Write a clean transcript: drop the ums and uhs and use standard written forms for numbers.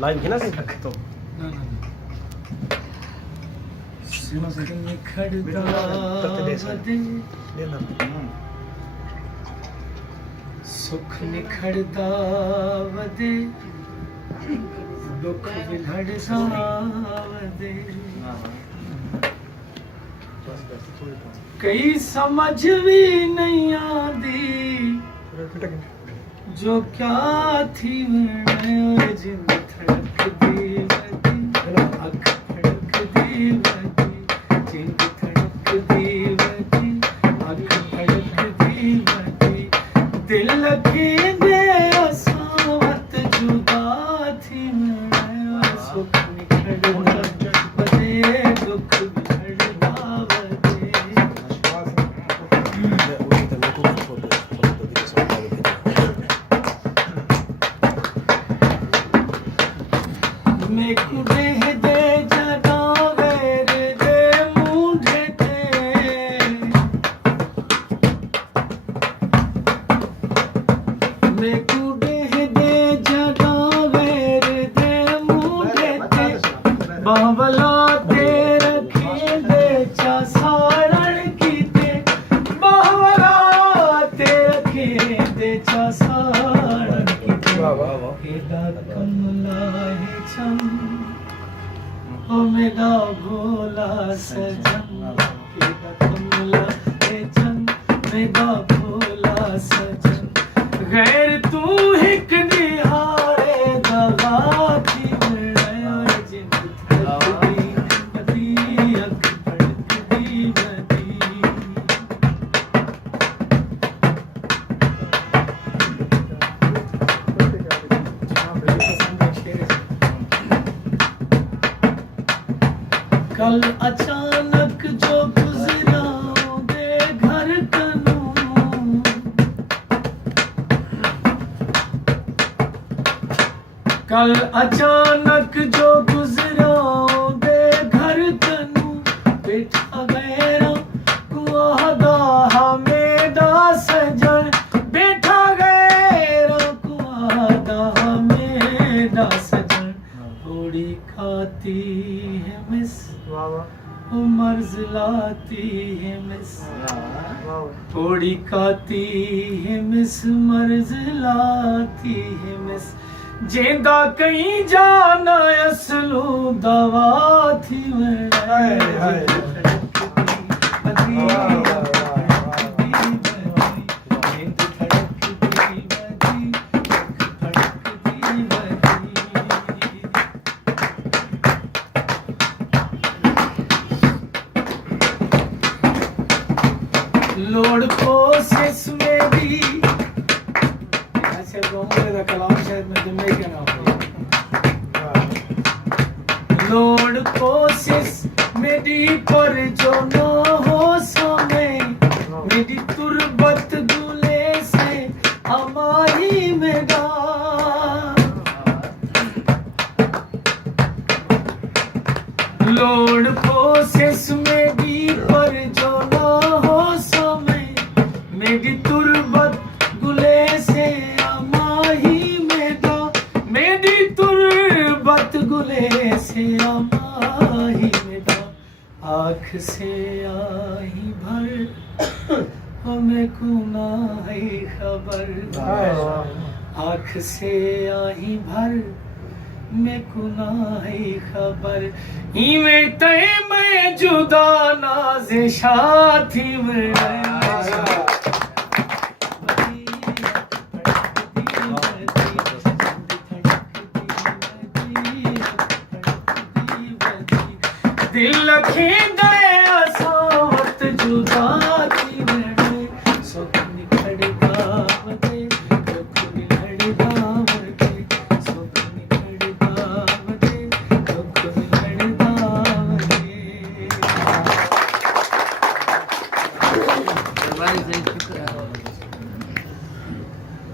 line थी ना तो सुख निखड़दा वदे दुख विलहड़दा वदे कई समझ भी नहीं आती जो क्या थी और जिंद धड़कदी वदी अख धड़कदी वदी जिंद धड़कदी वदी अख धड़कदी वदी दिल लगे दे असावत जुदा थी और सुख निखड़दा वदे दुख विलहड़दा वदे मैं कुड़े दे जगा गैर दे मूंढे ते मैं कुड़े दे जगा गैर दे मूंढे ते बावला ते रखे दे चा सारण कीते बावला ते रखे दे चा सारण कीते एदा कमला है छम ओ मेरा भोला सजन एदा कमला है छम मेरा भोला सजन गैर तू हिक निहारे दगा थी मेरा जिंद धड़कदी वदी अख धड़कदी वदी कल अचानक जो गुजरा दे घर कनू कल अचानक जो गुजरा दे घर कनू बैठा गैरा कुआदा हमेदा सजन बैठा गैरा कुआदा हमेदा सजन थोड़ी खाती है मिस वो मर्ज लाती है मिस थोड़ी खाती है मिस मर्ज लाती है मिस जेंदा कहीं जाना असलू दवा थी लोड कोशिश में भी अच्छा बोंगे दा कलाम शायद मैं तुम्हें क्या ना लोड कोशिश मेरी पर जो न हो समय मेरी तुरबत दूल्हे से हमारी मेरा लोड कोशिश मेरी पर जो न हो समय मेरी तुरबत गुले से अमाही में दो मेरी तुरबत गुले से अमाही में दो आँख से आई भर हमें कुना है खबर आँख से आई भर मैं कुना है खबर इवें तय मैं जुदा नाज़े शाथी में दिल लखे दे